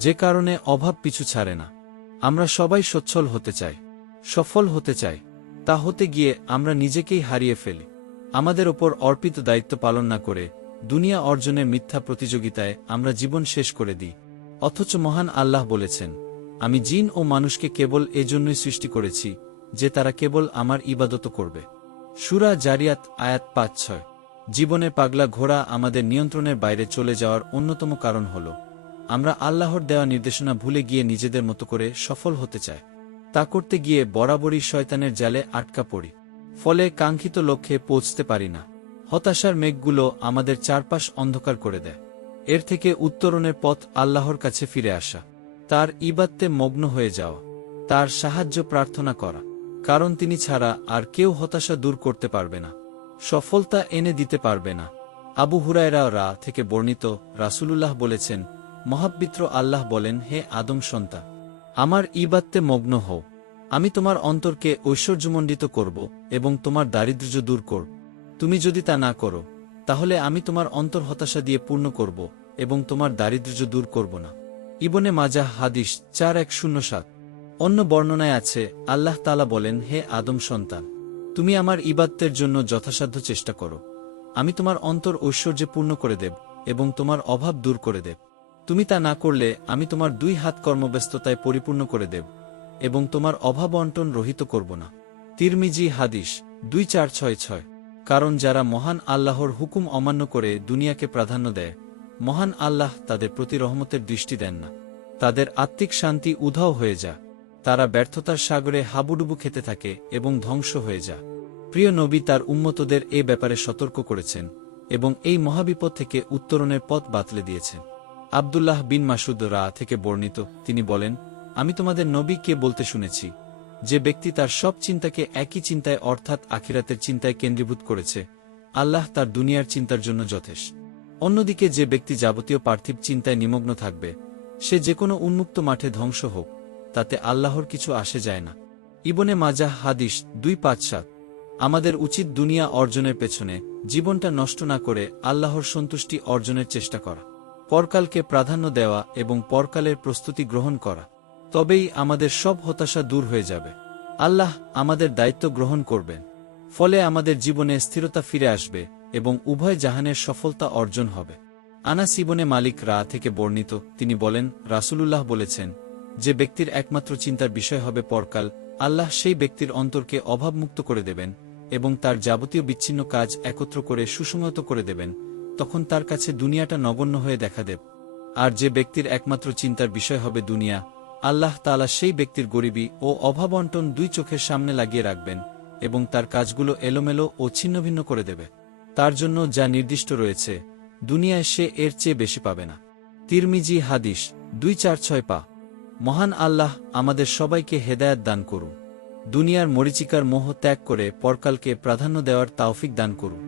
যে কারণে অভাব পিছু ছাড়ে না। আমরা সবাই সচ্ছল হতে চাই, সফল হতে চাই। তা হতে গিয়ে আমরা নিজেকেই হারিয়ে ফেলি। আমাদের ওপর অর্পিত দায়িত্ব পালন না করে দুনিয়া অর্জনের মিথ্যা প্রতিযোগিতায় আমরা জীবন শেষ করে দিই। অথচ মহান আল্লাহ বলেছেন, আমি জিন ও মানুষকে কেবল এজন্যই সৃষ্টি করেছি যে তারা কেবল আমার ইবাদত করবে। সূরা জারিয়াত আয়াত ৫-৬। জীবনের পাগলা ঘোড়া আমাদের নিয়ন্ত্রণের বাইরে চলে যাওয়ার অন্যতম কারণ হল আমরা আল্লাহর দেওয়া নির্দেশনা ভুলে গিয়ে নিজেদের মতো করে সফল হতে চাই। তা করতে গিয়ে বরাবরই শয়তানের জালে আটকা পড়ি। ফলে কাঙ্ক্ষিত লক্ষ্যে পৌঁছতে পারি না। হতাশার মেঘগুলো আমাদের চারপাশ অন্ধকার করে দেয়। এর থেকে উত্তরণের পথ আল্লাহর কাছে ফিরে আসা, তার ইবাদতে মগ্ন হয়ে যাওয়া, তার সাহায্য প্রার্থনা করা। কারণ তিনি ছাড়া আর কেউ হতাশা দূর করতে পারবে না, সফলতা এনে দিতে পারবে না। আবু হুরায়রা থেকে বর্ণিত, রাসূলুল্লাহ বলেছেন, মহাপবিত্র আল্লাহ বলেন, হে আদম সন্তান, আমার ইবাদতে মগ্ন হও। আমি তোমার অন্তরকে ঐশ্বর্যমণ্ডিত করব এবং তোমার দারিদ্র্য দূর করব। তুমি যদি তা না করো, তাহলে আমি তোমার অন্তর হতাশা দিয়ে পূর্ণ করব এবং তোমার দারিদ্র্য দূর করব না। ইবনে মাজাহ হাদিস ৪১০৭। অন্য বর্ণনায় আছে, আল্লাহ তাআলা বলেন, হে আদম সন্তান, তুমি আমার ইবাদতের জন্য যথাসাধ্য চেষ্টা করো। আমি তোমার অন্তর ঐশ্বর্যে পূর্ণ করে দেব এবং তোমার অভাব দূর করে দেব। তুমি তা না করলে আমি তোমার ২ হাত কর্মব্যস্ততায় পরিপূর্ণ করে দেব এবং তোমার অভাব অন্টন রহিত করব না। তিরমিজি হাদিস ২৪৬৬। কারণ যারা মহান আল্লাহর হুকুম অমান্য করে দুনিয়াকে প্রাধান্য দেয়, মহান আল্লাহ তাদের প্রতি রহমতের দৃষ্টি দেন না। তাদের আত্মিক শান্তি উধাও হয়ে যায়। তারা ব্যর্থতার সাগরে হাবুডুবু খেতে থাকে এবং ধ্বংস হয়ে যায়। প্রিয় নবী তার উম্মতদের এ ব্যাপারে সতর্ক করেছেন এবং এই মহাবিপদ থেকে উত্তরণের পথ বাতলে দিয়েছেন। আব্দুল্লাহ বিন মাসুদ থেকে বর্ণিত, তিনি বলেন, আমি তোমাদের নবীকে বলতে শুনেছি, যে ব্যক্তি তার সব চিন্তাকে একই চিন্তায় অর্থাৎ আখিরাতের চিন্তায় কেন্দ্রীভূত করেছে, আল্লাহ তার দুনিয়ার চিন্তার জন্য যথেষ্ট। অন্যদিকে যে ব্যক্তি যাবতীয় পার্থিব চিন্তায় নিমগ্ন থাকবে, সে যে কোনো উন্মুক্ত মাঠে ধ্বংস হোক, তাতে আল্লাহর কিছু আসে যায় না। ইবনে মাজাহ হাদিস ২৫৭। আমাদের উচিত দুনিয়া অর্জনের পেছনে জীবনটা নষ্ট না করে আল্লাহর সন্তুষ্টি অর্জনের চেষ্টা করা, পরকালকে প্রাধান্য দেওয়া এবং পরকালের প্রস্তুতি গ্রহণ করা। তবেই আমাদের সব হতাশা দূর হয়ে যাবে। আল্লাহ আমাদের দায়িত্ব গ্রহণ করবেন। ফলে আমাদের জীবনে স্থিরতা ফিরে আসবে এবং উভয় জাহানের সফলতা অর্জন হবে। আনাস ইবনে মালিক থেকে বর্ণিত, তিনি বলেন, রাসূলুল্লাহ বলেছেন, যে ব্যক্তির একমাত্র চিন্তার বিষয় হবে পরকাল, আল্লাহ সেই ব্যক্তির অন্তরকে অভাবমুক্ত করে দেবেন এবং তার যাবতীয় বিচ্ছিন্ন কাজ একত্র করে সুসংহত করে দেবেন। তখন তার কাছে দুনিয়াটা নগণ্য হয়ে দেখা দেব। আর যে ব্যক্তির একমাত্র চিন্তার বিষয় হবে দুনিয়া, আল্লাহ তাআলা সেই ব্যক্তির গরিবী ও অভাব অন্টন ২ চোখের সামনে লাগিয়ে রাখবেন এবং তার কাজগুলো এলোমেলো ও ছিন্নভিন্ন করে দেবে। তার জন্য যা নির্দিষ্ট রয়েছে, দুনিয়ায় সে এর চেয়ে বেশি পাবে না। তিরমিজি হাদিস ২৪৬। মহান আল্লাহ আমাদের সবাইকে হেদায়াত দান করুন। দুনিয়ার মরীচিকার মোহ ত্যাগ করে পরকালকে প্রাধান্য দেওয়ার তাওফিক দান করুন।